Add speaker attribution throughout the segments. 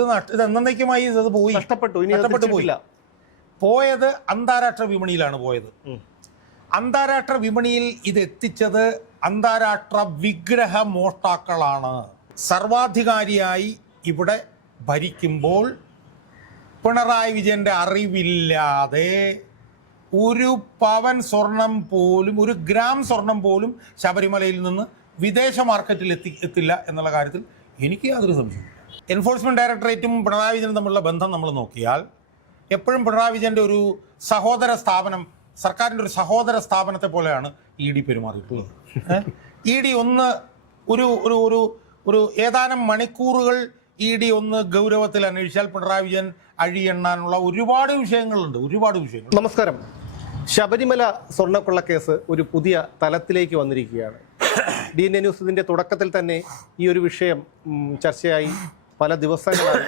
Speaker 1: ഇത് ഇത് എന്നേക്കുമായി ഇത് പോയി.
Speaker 2: നഷ്ടപ്പെട്ടു. ഇനി
Speaker 1: നഷ്ടപ്പെട്ടു പോയി. പോയത് അന്താരാഷ്ട്ര വിപണിയിലാണ് പോയത്. അന്താരാഷ്ട്ര വിപണിയിൽ ഇത് എത്തിച്ചത് അന്താരാഷ്ട്ര വിഗ്രഹ മോഷ്ടാക്കളാണ്. സർവാധികാരിയായി ഇവിടെ ഭരിക്കുമ്പോൾ പിണറായി വിജയന്റെ അറിവില്ലാതെ ഒരു പവൻ സ്വർണം പോലും ഒരു ഗ്രാം സ്വർണം പോലും ശബരിമലയിൽ നിന്ന് വിദേശ മാർക്കറ്റിൽ എത്തി എത്തില്ല എന്നുള്ള കാര്യത്തിൽ എനിക്ക് യാതൊരു സംശയവും എൻഫോഴ്സ്മെന്റ് ഡയറക്ടറേറ്റും പിണറായി വിജയനും തമ്മിലുള്ള ബന്ധം നമ്മൾ നോക്കിയാൽ എപ്പോഴും പിണറായി വിജയന്റെ ഒരു സഹോദര സ്ഥാപനം സർക്കാരിന്റെ ഒരു സഹോദര സ്ഥാപനത്തെ പോലെയാണ് ഇ ഡി പെരുമാറിയിട്ടുള്ളത്. ഇ ഡി ഒന്ന് ഒരു ഒരു ഒരു ഒരു ഏതാനും മണിക്കൂറുകൾ ഇ ഡി ഒന്ന് ഗൗരവത്തിൽ അന്വേഷിച്ചാൽ പിണറായി വിജയൻ അഴിയെണ്ണാനുള്ള ഒരുപാട് വിഷയങ്ങളുണ്ട് ഒരുപാട് വിഷയങ്ങൾ.
Speaker 2: നമസ്കാരം. ശബരിമല സ്വർണക്കൊള്ള കേസ് ഒരു പുതിയ തലത്തിലേക്ക് വന്നിരിക്കുകയാണ്. ഡി എൻ എ ന്യൂസ് തുടക്കത്തിൽ തന്നെ ഈ ഒരു വിഷയം ചർച്ചയായി. പല ദിവസങ്ങളായി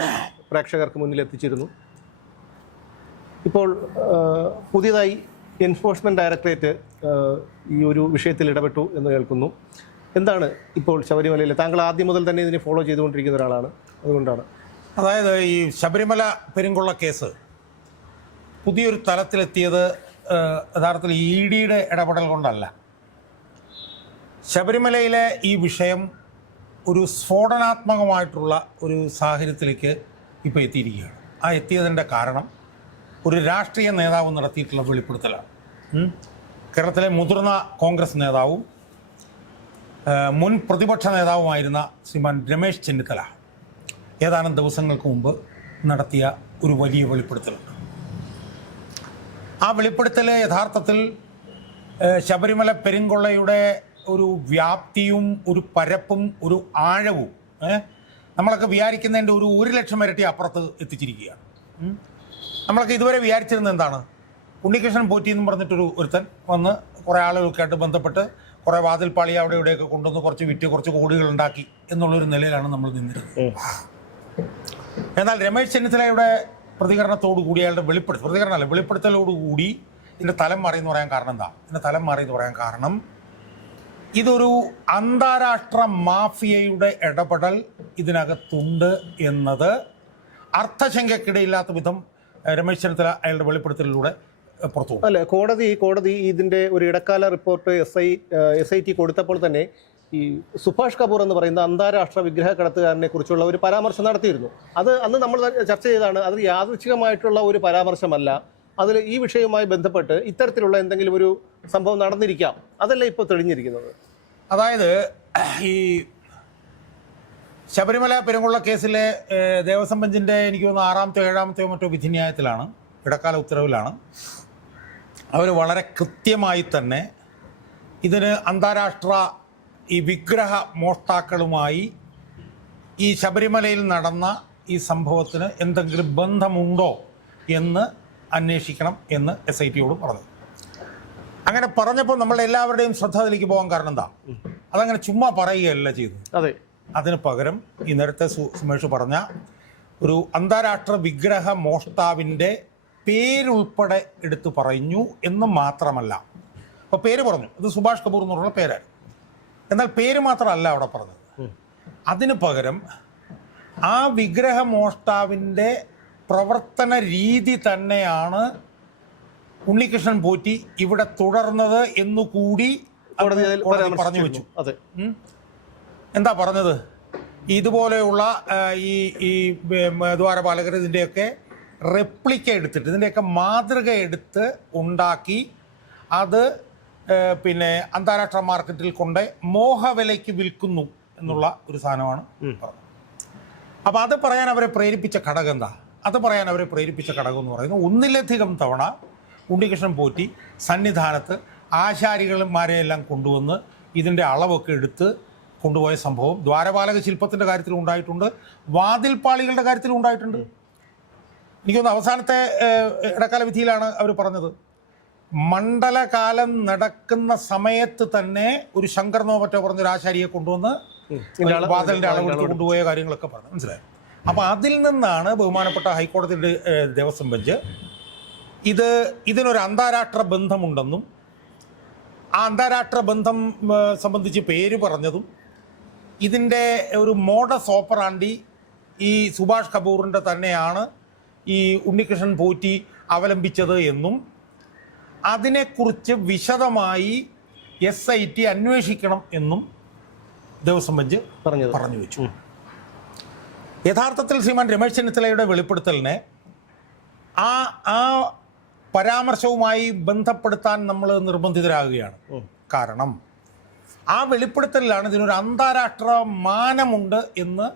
Speaker 2: പ്രേക്ഷകർക്ക് മുന്നിൽ എത്തിച്ചിരുന്നു ഇപ്പോൾ പുതിയതായി എൻഫോഴ്സ്മെന്റ് ഡയറക്ടറേറ്റ് ഈ ഒരു വിഷയത്തിൽ ഇടപെട്ടു എന്ന് കേൾക്കുന്നു. എന്താണ് ഇപ്പോൾ ശബരിമലയിൽ താങ്കൾ ആദ്യം മുതൽ തന്നെ ഇതിനെ ഫോളോ ചെയ്തുകൊണ്ടിരിക്കുന്ന ഒരാളാണ്. അതുകൊണ്ടാണ്.
Speaker 1: അതായത് ഈ ശബരിമല പെരുങ്കൊള്ള കേസ് പുതിയൊരു തലത്തിലെത്തിയത് യഥാർത്ഥത്തിൽ ഇ ഡിയുടെ ഇടപെടൽ കൊണ്ടല്ല. ശബരിമലയിലെ ഈ വിഷയം ഒരു സ്ഫോടനാത്മകമായിട്ടുള്ള ഒരു സാഹചര്യത്തിലേക്ക് ഇപ്പോൾ എത്തിയിരിക്കുകയാണ്. ആ എത്തിയതിന്റെ കാരണം ഒരു രാഷ്ട്രീയ നേതാവ് നടത്തിയിട്ടുള്ള വെളിപ്പെടുത്തലാണ്. കേരളത്തിലെ മുതിർന്ന കോൺഗ്രസ് നേതാവും മുൻ പ്രതിപക്ഷ നേതാവുമായിരുന്ന ശ്രീമാൻ രമേശ് ചെന്നിത്തല ഏതാനും ദിവസങ്ങൾക്ക് മുമ്പ് നടത്തിയ ഒരു വലിയ വെളിപ്പെടുത്തലുണ്ട്. ആ വെളിപ്പെടുത്തൽ യഥാർത്ഥത്തിൽ ശബരിമല പെരുങ്കൊള്ളയുടെ ഒരു വ്യാപ്തിയും ഒരു പരപ്പും ഒരു ആഴവും നമ്മളൊക്കെ വിചാരിക്കുന്നതിന്റെ ഒരു ഒരു ലക്ഷം ഇരട്ടി അപ്പുറത്ത് എത്തിച്ചിരിക്കുകയാണ്. നമ്മളൊക്കെ ഇതുവരെ വിചാരിച്ചിരുന്നത് എന്താണ്? ഉണ്ണികൃഷ്ണൻ പോറ്റി എന്ന് പറഞ്ഞിട്ടൊരു ഒരുത്തൻ വന്ന് കുറേ ആളുകൾക്ക് ആയിട്ട് ബന്ധപ്പെട്ട് കുറേ വാതിൽപ്പാളി അവിടെ ഇവിടെയൊക്കെ കൊണ്ടുവന്ന് കുറച്ച് വിറ്റ് കുറച്ച് കോടികൾ ഉണ്ടാക്കി എന്നുള്ളൊരു നിലയിലാണ് നമ്മൾ നിന്നിരുന്നത്. എന്നാൽ രമേശ് ചെന്നിത്തലയുടെ പ്രതികരണത്തോടു കൂടി അയാളുടെ വെളിപ്പെടുത്തൽ പ്രതികരണമല്ല വെളിപ്പെടുത്തലോടുകൂടി ഇതിന്റെ തലം മാറി എന്ന് പറയാൻ കാരണം എന്താ? ഇതിന്റെ തലം മാറി എന്ന് പറയാൻ കാരണം ഇതൊരു അന്താരാഷ്ട്ര മാഫിയയുടെ ഇടപെടൽ ഇതിനകത്തുണ്ട് എന്നത് അർത്ഥശങ്കയ്ക്കിടയില്ലാത്ത വിധം രമേശ് ചെന്നിത്തല അയാളുടെ വെളിപ്പെടുത്തലിലൂടെ പുറത്തു
Speaker 2: അല്ല കോടതി കോടതി ഇതിന്റെ ഒരു ഇടക്കാല report S I S I T കൊടുത്തപ്പോൾ തന്നെ ഈ സുഭാഷ് കപൂർ എന്ന് പറയുന്ന അന്താരാഷ്ട്ര വിഗ്രഹ കടത്തുകാരനെ കുറിച്ചുള്ള ഒരു പരാമർശം നടത്തിയിരുന്നു. അത് അന്ന് നമ്മൾ ചർച്ച ചെയ്താണ് അത് യാദൃച്ഛികമായിട്ടുള്ള ഒരു പരാമർശമല്ല. അതിൽ ഈ വിഷയവുമായി ബന്ധപ്പെട്ട് ഇത്തരത്തിലുള്ള എന്തെങ്കിലും ഒരു സംഭവം നടന്നിരിക്കാം. അതല്ല ഇപ്പോൾ തെളിഞ്ഞിരിക്കുന്നത്?
Speaker 1: അതായത് ഈ ശബരിമല പെരുങ്കുള്ള കേസിലെ ദേവസ്വം ബെഞ്ചിന്റെ എനിക്ക് തോന്നുന്നു ആറാമത്തെയോ ഏഴാമത്തെയോ മറ്റോ വിധിന്യായത്തിലാണ് ഇടക്കാല ഉത്തരവിലാണ്. അവർ വളരെ കൃത്യമായി തന്നെ ഇതിന് അന്താരാഷ്ട്ര ഈ വിഗ്രഹ മോഷ്ടാക്കളുമായി ഈ ശബരിമലയിൽ നടന്ന ഈ സംഭവത്തിന് എന്തെങ്കിലും ബന്ധമുണ്ടോ എന്ന് അന്വേഷിക്കണം എന്ന് എസ് ഐ ടിയോട് പറഞ്ഞു. അങ്ങനെ പറഞ്ഞപ്പോൾ നമ്മൾ എല്ലാവരുടെയും ശ്രദ്ധ അതിലേക്ക് പോകാൻ കാരണം എന്താ? അതങ്ങനെ ചുമ്മാ പറയുകയല്ല ചെയ്തത്.
Speaker 2: അതെ.
Speaker 1: അതിന് പകരം ഈ നേരത്തെ സുമേഷ് പറഞ്ഞ ഒരു അന്താരാഷ്ട്ര വിഗ്രഹ മോഷ്ടാവിന്റെ പേരുൾപ്പെടെ എടുത്തു പറഞ്ഞു എന്ന് മാത്രമല്ല. അപ്പോൾ പേര് പറഞ്ഞു. ഇത് സുഭാഷ് കപൂർ എന്ന് പറഞ്ഞ പേരായിരുന്നു. എന്നാൽ പേര് മാത്രമല്ല അവിടെ പറഞ്ഞത്. അതിന് പകരം ആ വിഗ്രഹ മോഷ്ടാവിന്റെ പ്രവർത്തന രീതി തന്നെയാണ് ഉണ്ണികൃഷ്ണൻ പോറ്റി ഇവിടെ തുടർന്നത് എന്നുകൂടി പറഞ്ഞു വെച്ചു.
Speaker 2: അതെ.
Speaker 1: എന്താ പറഞ്ഞത്? ഇതുപോലെയുള്ള ഈ ഈ ദ്വാരപാലകർ ഇതിന്റെയൊക്കെ റെപ്ലിക്ക എടുത്തിട്ട് ഇതിന്റെയൊക്കെ മാതൃക എടുത്ത് ഉണ്ടാക്കി അത് പിന്നെ അന്താരാഷ്ട്ര മാർക്കറ്റിൽ കൊണ്ട് മോഹവിലയ്ക്ക് വിൽക്കുന്നു എന്നുള്ള ഒരു സാധനമാണ് പറഞ്ഞത്. അപ്പോൾ അത് പറയാൻ അവരെ പ്രേരിപ്പിച്ച ഘടകം എന്താ? അത് പറയാൻ അവരെ പ്രേരിപ്പിച്ച ഘടകം എന്ന് പറയുന്നത് ഒന്നിലധികം തവണ ഉണ്ണികൃഷ്ണൻ പോറ്റി സന്നിധാനത്ത് എല്ലാം കൊണ്ടുവന്ന് ഇതിന്റെ അളവൊക്കെ എടുത്ത് കൊണ്ടുപോയ സംഭവം ദ്വാരപാലക ശില്പത്തിന്റെ കാര്യത്തിലും ഉണ്ടായിട്ടുണ്ട്. വാതിൽപ്പാളികളുടെ കാര്യത്തിലും ഉണ്ടായിട്ടുണ്ട്. എനിക്കൊന്ന് അവസാനത്തെ ഇടക്കാല വിധിയിലാണ് അവർ പറഞ്ഞത്. മണ്ഡലകാലം നടക്കുന്ന സമയത്ത് തന്നെ ഒരു ശങ്കർ നോമറ്റോ പറഞ്ഞൊരു ആശാരിയെ കൊണ്ടുവന്ന്
Speaker 2: വാതിലിന്റെ അളവ്
Speaker 1: അളവെടുത്ത്. കൊണ്ടുപോയ കാര്യങ്ങളൊക്കെ പറഞ്ഞു. മനസ്സിലായോ? അപ്പോൾ അതിൽ നിന്നാണ് ബഹുമാനപ്പെട്ട ഹൈക്കോടതിയുടെ ദേവസ്വം ബെഞ്ച് ഇത് ഇതിനൊരു അന്താരാഷ്ട്ര ബന്ധമുണ്ടെന്നും ആ അന്താരാഷ്ട്ര ബന്ധം സംബന്ധിച്ച് പേര് പറഞ്ഞതും ഇതിന്റെ ഒരു മോഡസ് ഓപ്പറാണ്ടി ഈ സുഭാഷ് കപൂറിന്റെ തന്നെയാണ് ഈ ഉണ്ണികൃഷ്ണൻ പോറ്റി അവലംബിച്ചത് എന്നും അതിനെക്കുറിച്ച് വിശദമായി എസ് ഐ ടി അന്വേഷിക്കണം എന്നും ദേവസ്വം ബെഞ്ച്
Speaker 2: പറഞ്ഞു
Speaker 1: പറഞ്ഞു വെച്ചു. യഥാർത്ഥത്തിൽ ശ്രീമാൻ രമേശ് ചെന്നിത്തലയുടെ വെളിപ്പെടുത്തലിനെ ആ ആ പരാമർശവുമായി ബന്ധപ്പെടുത്താൻ നമ്മൾ നിർബന്ധിതരാകുകയാണ്. കാരണം ആ വെളിപ്പെടുത്തലിലാണ് ഇതിനൊരു അന്താരാഷ്ട്ര മാനമുണ്ട് എന്ന്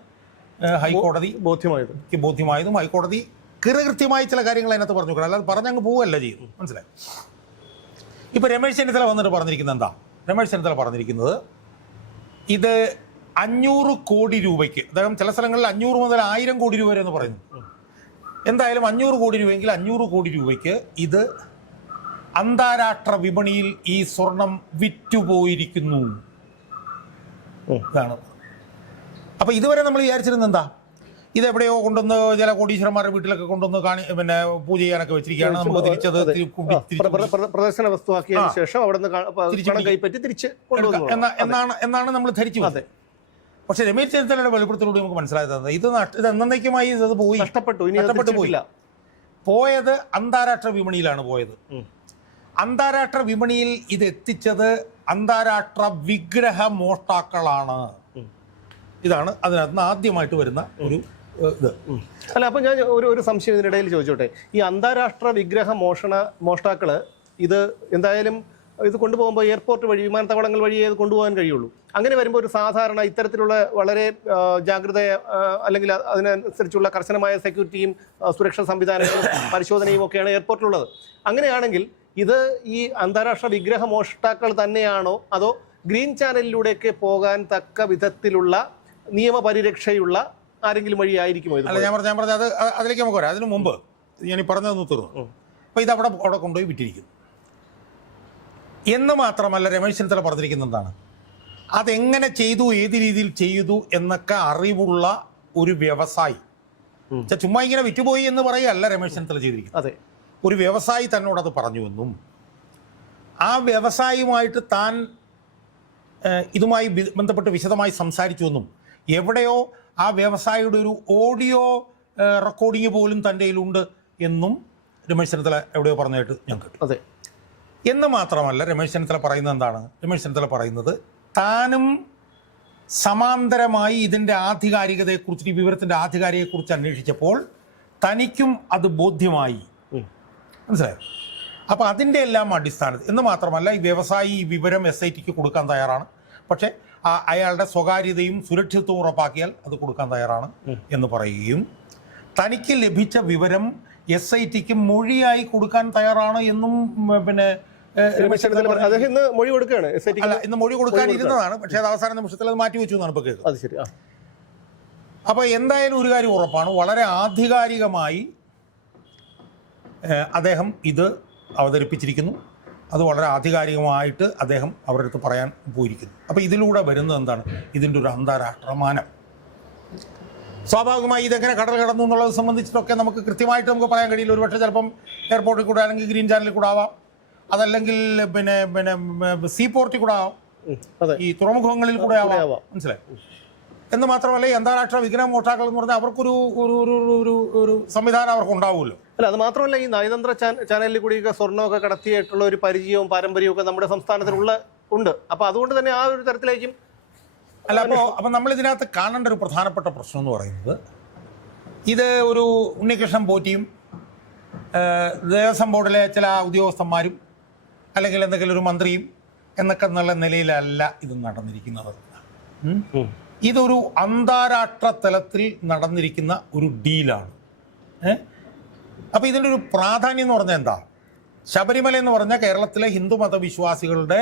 Speaker 1: ഹൈക്കോടതി
Speaker 2: ബോധ്യമായത്.
Speaker 1: ബോധ്യമായതും ഹൈക്കോടതി കൃതകൃത്യമായി ചില കാര്യങ്ങൾ അതിനകത്ത് പറഞ്ഞു കൊടുക്കണം അല്ലാതെ പറഞ്ഞങ്ങ് പോവല്ല ചെയ്തു. മനസ്സിലായി? ഇപ്പൊ രമേശ് ചെന്നിത്തല വന്നിട്ട് പറഞ്ഞിരിക്കുന്നത് എന്താ? രമേശ് ചെന്നിത്തല പറഞ്ഞിരിക്കുന്നത് ഇത് അഞ്ഞൂറ് കോടി രൂപയ്ക്ക് അദ്ദേഹം ചില സ്ഥലങ്ങളിൽ അഞ്ഞൂറ് മുതൽ ആയിരം കോടി രൂപ വരെ എന്ന് പറയുന്നു. എന്തായാലും അഞ്ഞൂറ് കോടി രൂപയെങ്കിൽ അഞ്ഞൂറ് കോടി രൂപയ്ക്ക് ഇത് അന്താരാഷ്ട്ര വിപണിയിൽ ഈ സ്വർണം വിറ്റുപോയിരിക്കുന്നു. ഇതാണ്. അപ്പൊ ഇതുവരെ നമ്മൾ വിചാരിച്ചിരുന്നത് എന്താ? ഇത് എവിടെയോ കൊണ്ടുവന്ന് ചില കോടീശ്വരന്മാരുടെ വീട്ടിലൊക്കെ കൊണ്ടുവന്ന് കാണി പിന്നെ പൂജ ചെയ്യാനൊക്കെ വെച്ചിരിക്കുകയാണ്. നമുക്ക് തിരിച്ചത്
Speaker 2: പ്രദർശന വസ്തുവാക്കിയതിനു ശേഷം അവിടെ നിന്ന് കൈപ്പറ്റി തിരിച്ച്
Speaker 1: എന്നാണ് നമ്മൾ ധരിച്ചു
Speaker 2: അതെ.
Speaker 1: പക്ഷെ രമേശ് ചെന്നിത്തലയുടെ വെളിപ്പെടുത്തലൂടെ നമുക്ക് മനസ്സിലായത്? ഇത് ഇത് എന്നേക്കുമായി ഇത് പോയി.
Speaker 2: നഷ്ടപ്പെട്ടു.
Speaker 1: നഷ്ടപ്പെട്ടു പോയി. പോയത് അന്താരാഷ്ട്ര വിപണിയിലാണ് പോയത്. അന്താരാഷ്ട്ര വിപണിയിൽ ഇത് എത്തിച്ചത് അന്താരാഷ്ട്ര വിഗ്രഹ മോഷ്ടാക്കളാണ്. ഇതാണ് അതിനകത്ത് നിന്ന് ആദ്യമായിട്ട് വരുന്ന ഒരു ഇത്.
Speaker 2: അല്ല അപ്പൊ ഞാൻ ഒരു ഒരു സംശയം ഇതിനിടയിൽ ചോദിച്ചോട്ടെ. ഈ അന്താരാഷ്ട്ര വിഗ്രഹ മോഷണ മോഷ്ടാക്കൾ ഇത് എന്തായാലും ഇത് കൊണ്ടുപോകുമ്പോൾ എയർപോർട്ട് വഴി വിമാനത്താവളങ്ങൾ വഴിയേ ഇത് കൊണ്ടുപോകാൻ കഴിയുള്ളൂ. അങ്ങനെ വരുമ്പോൾ ഒരു സാധാരണ ഇത്തരത്തിലുള്ള വളരെ ജാഗ്രത അല്ലെങ്കിൽ അതിനനുസരിച്ചുള്ള കർശനമായ സെക്യൂരിറ്റിയും സുരക്ഷാ സംവിധാനങ്ങളും പരിശോധനയും ഒക്കെയാണ് എയർപോർട്ടിലുള്ളത്. അങ്ങനെയാണെങ്കിൽ ഇത് ഈ അന്താരാഷ്ട്ര വിഗ്രഹ മോഷ്ടാക്കൾ തന്നെയാണോ അതോ ഗ്രീൻ ചാനലിലൂടെയൊക്കെ പോകാൻ തക്ക വിധത്തിലുള്ള നിയമപരിരക്ഷയുള്ള ആരെങ്കിലും വഴിയായിരിക്കുമോ ഇത്?
Speaker 1: ഞാൻ പറഞ്ഞ ഞാൻ പറഞ്ഞത് അത് അതിലേക്ക് നമുക്ക് വരാം. അതിനു മുമ്പ് ഞാൻ ഈ പറഞ്ഞതൊന്ന് തീർന്നു. അപ്പോൾ ഇത് അവിടെ അവിടെ കൊണ്ടുപോയി വിറ്റിരിക്കുന്നു എന്ന് മാത്രമല്ല രമേശ് ചെന്നിത്തല പറഞ്ഞിരിക്കുന്നതാണ് എന്താണ്? അതെങ്ങനെ ചെയ്തു ഏത് രീതിയിൽ ചെയ്തു എന്നൊക്കെ അറിവുള്ള ഒരു വ്യവസായി. ചുമ്മാ ഇങ്ങനെ വിറ്റുപോയി എന്ന് പറയല്ല രമേശ് ചെന്നിത്തല ചെയ്തിരിക്കുന്നത്.
Speaker 2: അതെ.
Speaker 1: ഒരു വ്യവസായി തന്നോട് അത് പറഞ്ഞുവെന്നും ആ വ്യവസായിയുമായിട്ട് താൻ ഇതുമായി ബന്ധപ്പെട്ട് വിശദമായി സംസാരിച്ചുവെന്നും എവിടെയോ ആ വ്യവസായിയുടെ ഒരു ഓഡിയോ റെക്കോർഡിങ് റെക്കോർഡിംഗ് പോലും തന്റെ കയ്യിലുണ്ട് എന്നും രമേശ് ചെന്നിത്തല എവിടെയോ പറഞ്ഞതായിട്ട് ഞാൻ കേട്ടു.
Speaker 2: അതെ.
Speaker 1: എന്ന് മാത്രമല്ല രമേശ് ചെന്നിത്തല പറയുന്നത് എന്താണ്? രമേശ് ചെന്നിത്തല പറയുന്നത് താനും സമാന്തരമായി ഇതിന്റെ ആധികാരികതയെക്കുറിച്ച് ഈ വിവരത്തിന്റെ ആധികാരികതയെക്കുറിച്ച് അന്വേഷിച്ചപ്പോൾ തനിക്കും അത് ബോധ്യമായി. മനസ്സിലായോ? അപ്പോൾ അതിന്റെ എല്ലാം അടിസ്ഥാനത്തിൽ എന്ന് മാത്രമല്ല ഈ വ്യവസായി ഈ വിവരം എസ് ഐ ടിക്ക് കൊടുക്കാൻ തയ്യാറാണ്. പക്ഷേ ആ അയാളുടെ സ്വകാര്യതയും സുരക്ഷിതത്വവും ഉറപ്പാക്കിയാൽ അത് കൊടുക്കാൻ തയ്യാറാണ് എന്ന് പറയുകയും തനിക്ക് ലഭിച്ച വിവരം എസ് ഐ ടിക്ക് മൊഴിയായി കൊടുക്കാൻ തയ്യാറാണ് എന്നും പിന്നെ
Speaker 2: അദ്ദേഹം ഇന്ന് മൊഴി കൊടുക്കുകയാണ്.
Speaker 1: ഇന്ന് മൊഴി കൊടുക്കാൻ ഇരുന്നതാണ്. പക്ഷേ അത് അവസാന നിമിഷത്തിൽ അത് മാറ്റി വെച്ചു എന്നാണ് ഇപ്പൊ കേൾക്കുന്നത്.
Speaker 2: അത് ശരി
Speaker 1: അപ്പോൾ എന്തായാലും ഒരു കാര്യം ഉറപ്പാണ്. വളരെ ആധികാരികമായി അദ്ദേഹം ഇത് അവതരിപ്പിച്ചിരിക്കുന്നു. അത് വളരെ ആധികാരികമായിട്ട് അദ്ദേഹം അവരുടെ അടുത്ത് പറയാൻ പോയിരിക്കുന്നു. അപ്പോൾ ഇതിലൂടെ വരുന്നത് എന്താണ്? ഇതിന്റെ ഒരു അന്താരാഷ്ട്ര മാനം സ്വാഭാവികമായി ഇതെങ്ങനെ കടൽ കടന്നു എന്നുള്ളത് സംബന്ധിച്ചിട്ടൊക്കെ നമുക്ക് കൃത്യമായിട്ട് നമുക്ക് പറയാൻ കഴിയില്ല. ഒരുപക്ഷെ ചിലപ്പം എയർപോർട്ടിൽ കൂടെ അല്ലെങ്കിൽ ഗ്രീൻ ചാനലിൽ കൂടെ ആവാം. അതല്ലെങ്കിൽ പിന്നെ പിന്നെ സീ പോർട്ടിൽ കൂടെ ആവാം. ഈ തുറമുഖങ്ങളിൽ കൂടെ ആവാം. മനസ്സിലായി? എന്ന് മാത്രമല്ല ഈ അന്താരാഷ്ട്ര വിഗ്രഹ മോഷ്ടാക്കൾ എന്ന് പറഞ്ഞാൽ അവർക്കൊരു ഒരു ഒരു ഒരു ഒരു സംവിധാനം അവർക്ക് ഉണ്ടാവുമല്ലോ.
Speaker 2: അല്ല അത് മാത്രമല്ല ഈ നയതന്ത്ര ചാനലിൽ കൂടിയൊക്കെ സ്വർണമൊക്കെ കടത്തിയിട്ടുള്ള ഒരു പരിചയവും പാരമ്പര്യവും ഒക്കെ നമ്മുടെ സംസ്ഥാനത്തിലുള്ള ഉണ്ട്. അപ്പൊ അതുകൊണ്ട് തന്നെ ആ ഒരു തരത്തിലേക്കും
Speaker 1: അല്ല അപ്പോൾ അപ്പം നമ്മൾ ഇതിനകത്ത് കാണേണ്ട ഒരു പ്രധാനപ്പെട്ട പ്രശ്നം എന്ന് പറയുന്നത് ഇത് ഒരു ഉണ്ണികൃഷ്ണൻ പോറ്റിയും ദേവസ്വം ബോർഡിലെ ചില ഉദ്യോഗസ്ഥന്മാരും അല്ലെങ്കിൽ എന്തെങ്കിലും ഒരു മന്ത്രിയും എന്നൊക്കെ എന്നുള്ള നിലയിലല്ല ഇത് നടന്നിരിക്കുന്നത്? ഇതൊരു അന്താരാഷ്ട്ര തലത്തിൽ നടന്നിരിക്കുന്ന ഒരു ഡീലാണ്. അപ്പോൾ ഇതിന്റെ ഒരു പ്രാധാന്യം എന്ന് പറഞ്ഞാൽ എന്താ? ശബരിമല എന്ന് പറഞ്ഞാൽ കേരളത്തിലെ ഹിന്ദു മതവിശ്വാസികളുടെ